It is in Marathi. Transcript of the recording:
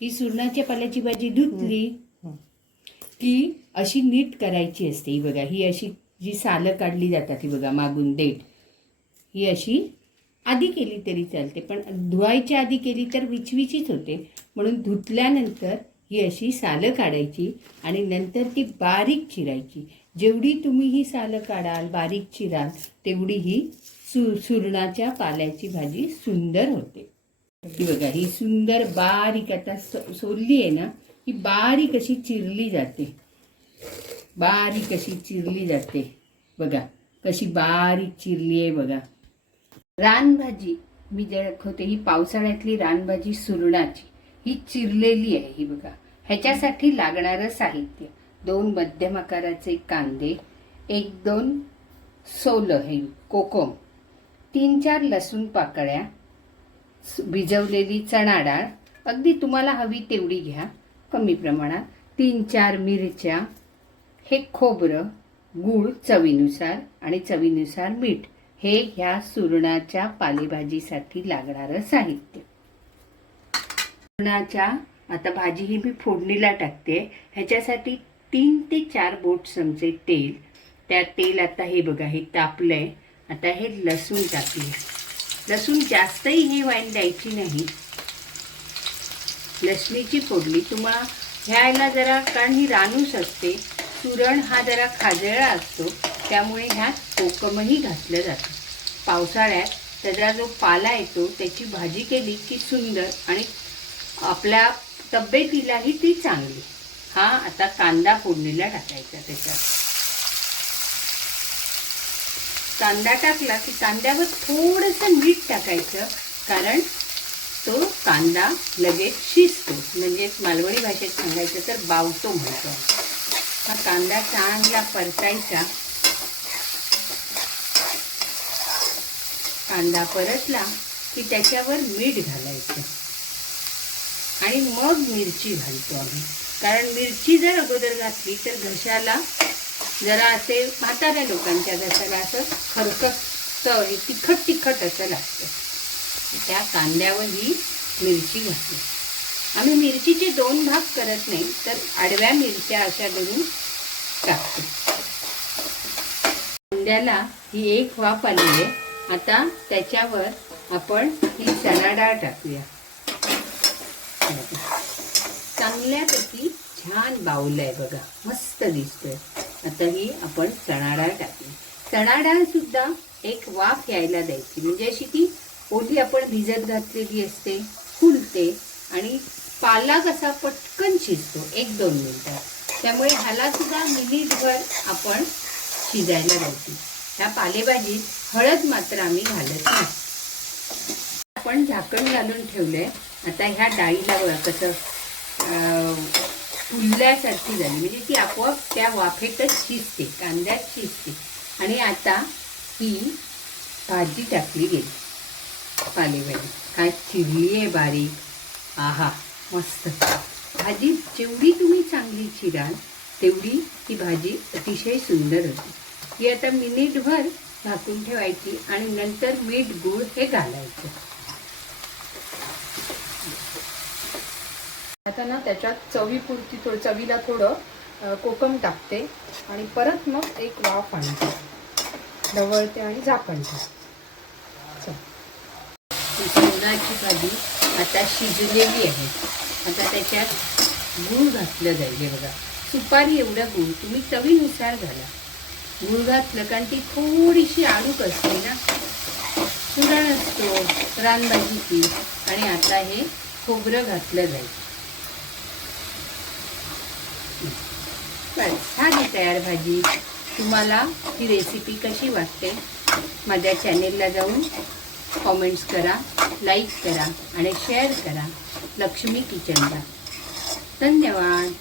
ही सुरणाच्या पाल्याची भाजी धुतली की अशी नीट करायची असते. ही बघा, ही अशी जी सालं काढली जातात ही बघा मागून देठ, ही अशी आधी केली तरी चालते, पण धुवायच्या आधी केली तर विचविचीच होते. म्हणून धुतल्यानंतर ही अशी सालं काढायची आणि नंतर ती बारीक चिरायची. जेवढी तुम्ही ही सालं काढाल, बारीक चिराल, तेवढी ही सुरणाच्या पाल्याची भाजी सुंदर होते. ही बघा, ही सुंदर बारीक आता सोलली आहे ना, ही बारीक अशी चिरली जाते. बारीक अशी चिरली जाते. बघा कशी बारीक चिरली आहे बघा. रानभाजी मी जे दाखवते ही पावसाळ्यातली रानभाजी सुरणाची, ही चिरलेली आहे. ही बघा, ह्याच्यासाठी लागणारं साहित्य: 2 मध्यम आकाराचे कांदे, 1-2 सोलं हे कोकम, 3-4 लसूण पाकळ्या, भिजवलेली चणा डाळ, अगदी तुम्हाला हवी तेवढी घ्या, कमी प्रमाणात, 3-4 मिरच्या, हे खोबरं, गूळ चवीनुसार आणि चवीनुसार मीठ. हे ह्या सुरणाच्या पालेभाजीसाठी लागणारं साहित्य. सुरणाच्या आता भाजी ही मी फोडणीला टाकते. ह्याच्यासाठी 3 ते 4 बोट चमचे तेल. त्या तेल आता हे बघा, हे तापलंय. आता हे लसूण टाकले. लसूण जास्तही हे व्हायला द्यायची नाही. लसणीची फोडणी तुम्हाला ह्याला जरा, कारण ही रानूस असते, सुरण हा जरा खाजळा असतो, त्यामुळे ह्यात कोकमही घातलं जातं. पावसाळ्यात त्याचा जो पाला येतो त्याची भाजी केली की सुंदर आणि आपल्या तब्येतीलाही ती चांगली. हा आता कांदा फोडणीला टाकायचा. त्याच्यात कांदा टाकला की कांद्यावर थोडंसं मीठ टाकायचं, कारण तो कांदा लगेच शिजतो, म्हणजे मालवणी भाषेत सांगायचं तर बावतो म्हणतो. हा कांदा चांगला परतायचा. कांदा परतला की त्याच्यावर मीठ घालायचं आणि मग मिरची घालतो आम्ही, कारण मिरची जर अगोदर घातली तर घशाला जरा असे, म्हाताऱ्या लोकांच्या घशाला असं खरकट तिखट असं लागतं. त्या कांद्यावर ही मिरची घातली. आम्ही मिरचीचे 2 भाग करत नाही, तर आडव्या मिरच्या अशा करून टाकतो. कांद्याला ही एक वाफ आली आहे. आता त्याच्यावर आपण ही चणा डाळ टाकूया. चांगल्यापैकी छान बावलंय बघा, मस्त दिसतंय. आता ही आपण चणा डाळ टाकली. चणा डाळ सुद्धा एक वाफ यायला द्यायची, म्हणजे अशी ती ओली आपण भिजत घातलेली असते, फुलते आणि पाला कसा पटकन शिजतो 1-2 मिनिटात. त्यामुळे ह्याला सुद्धा मिनिटभर आपण शिजायला द्यायची. ह्या पालेभाजीत हळद मात्र आम्ही घालत नाही. आपण झाकण घालून ठेवलंय. आता ह्या डाळीला बघा कसं फुलल्यासारखी झाली, म्हणजे ती आपोआप त्या वाफेतच शिजते, कांद्यात शिजते. आणि आता ही भाजी टाकली गेली. पालेभाजी काय चिरली आहे बारीक. आहा, मस्त भाजी. जेवढी तुम्ही चांगली चिराल तेवढी ती भाजी अतिशय सुंदर होती. ही आता मिनिटभर झाकून ठेवायची आणि नंतर मीठ गूळ हे घालायचं. आता ना त्याच्यात चवीपुरती चवीला थोडं कोकम टाकते आणि परत मग एक वाफ आणते, ढवळते आणि झाकण ठेवते. सुरणाची भाजी आता शिजलेली आहे. आता त्याच्यात गूळ घातलं जाईल. हे बघा, सुपारी एवढा गूळ, तुम्ही चवीनुसार घाला. गूळ घातलं कारण ती थोडीशी आळूक असते ना, सुरण असतो रानभाजीची. आणि आता हे खोबरं घातलं जाईल. बस झाली तयार भाजी. तुम्हाला ही रेसिपी कशी वाटते माझ्या चॅनेलला जाऊन कॉमेंट्स करा, लाईक करा आणि शेअर करा लक्ष्मी किचनला. धन्यवाद.